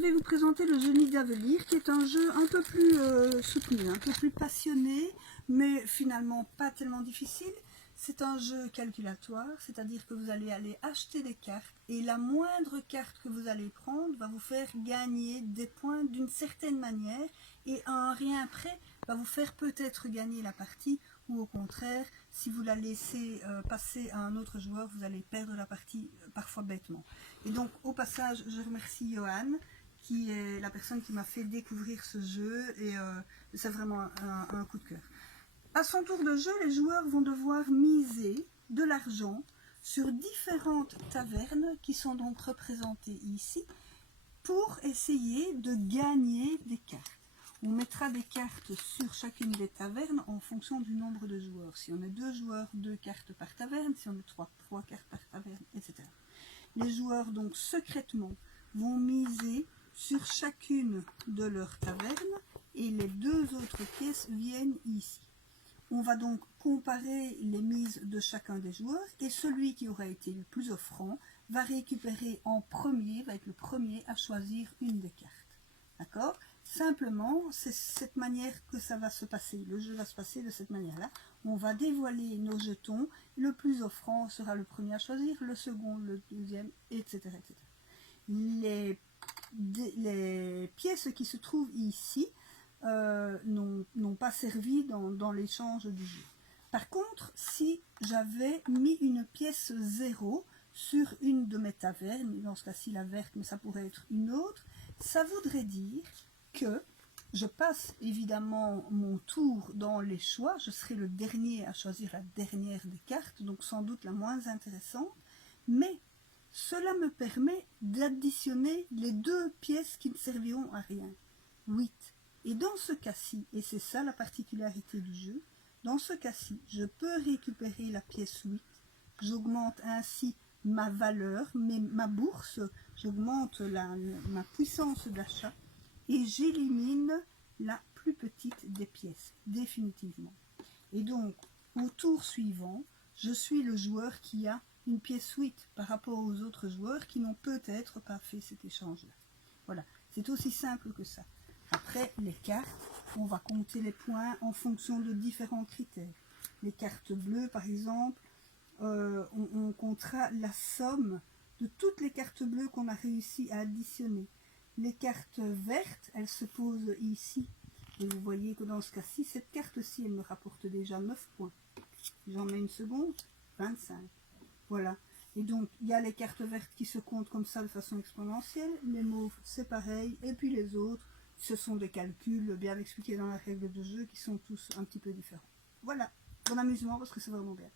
vais vous présenter le jeu Nid d'Avenir, qui est un jeu un peu plus soutenu, un peu plus passionné, mais finalement pas tellement difficile. C'est un jeu calculatoire, c'est-à-dire que vous allez aller acheter des cartes et la moindre carte que vous allez prendre va vous faire gagner des points d'une certaine manière et un rien près va vous faire peut-être gagner la partie ou au contraire, si vous la laissez passer à un autre joueur, vous allez perdre la partie parfois bêtement. Et donc au passage, je remercie Johan qui est la personne qui m'a fait découvrir ce jeu et c'est vraiment un coup de cœur. À son tour de jeu, les joueurs vont devoir miser de l'argent sur différentes tavernes qui sont donc représentées ici pour essayer de gagner des cartes. On mettra des cartes sur chacune des tavernes en fonction du nombre de joueurs. Si on est 2 joueurs, 2 cartes par taverne. Si on est 3 cartes par taverne, etc. Les joueurs donc secrètement vont miser sur chacune de leurs tavernes et les 2 autres pièces viennent ici. On va donc comparer les mises de chacun des joueurs et celui qui aura été le plus offrant va récupérer en premier, va être le premier à choisir une des cartes. D'accord? Simplement, c'est cette manière que ça va se passer. Le jeu va se passer de cette manière-là. On va dévoiler nos jetons. Le plus offrant sera le premier à choisir, le second, le deuxième, etc. etc. Les pièces qui se trouvent ici n'ont pas servi dans l'échange du jeu. Par contre, si j'avais mis une pièce 0 sur une de mes tavernes, dans ce cas-ci la verte, mais ça pourrait être une autre, ça voudrait dire que je passe évidemment mon tour dans les choix, je serai le dernier à choisir la dernière des cartes, donc sans doute la moins intéressante, mais cela me permet d'additionner les 2 pièces qui ne serviront à rien, 8. Et dans ce cas-ci, et c'est ça la particularité du jeu, dans ce cas-ci, je peux récupérer la pièce 8, j'augmente ainsi ma valeur, ma bourse, j'augmente ma puissance d'achat et j'élimine la plus petite des pièces, définitivement. Et donc, au tour suivant, je suis le joueur qui a une pièce 8 par rapport aux autres joueurs qui n'ont peut-être pas fait cet échange-là. Voilà, c'est aussi simple que ça. Après, les cartes, on va compter les points en fonction de différents critères. Les cartes bleues, par exemple, on comptera la somme de toutes les cartes bleues qu'on a réussi à additionner. Les cartes vertes, elles se posent ici. Et vous voyez que dans ce cas-ci, cette carte-ci, elle me rapporte déjà 9 points. J'en mets une seconde, 25. Voilà. Et donc, il y a les cartes vertes qui se comptent comme ça de façon exponentielle. Les mauves, c'est pareil. Et puis les autres, ce sont des calculs bien expliqués dans la règle de jeu qui sont tous un petit peu différents. Voilà. Bon amusement parce que c'est vraiment bien.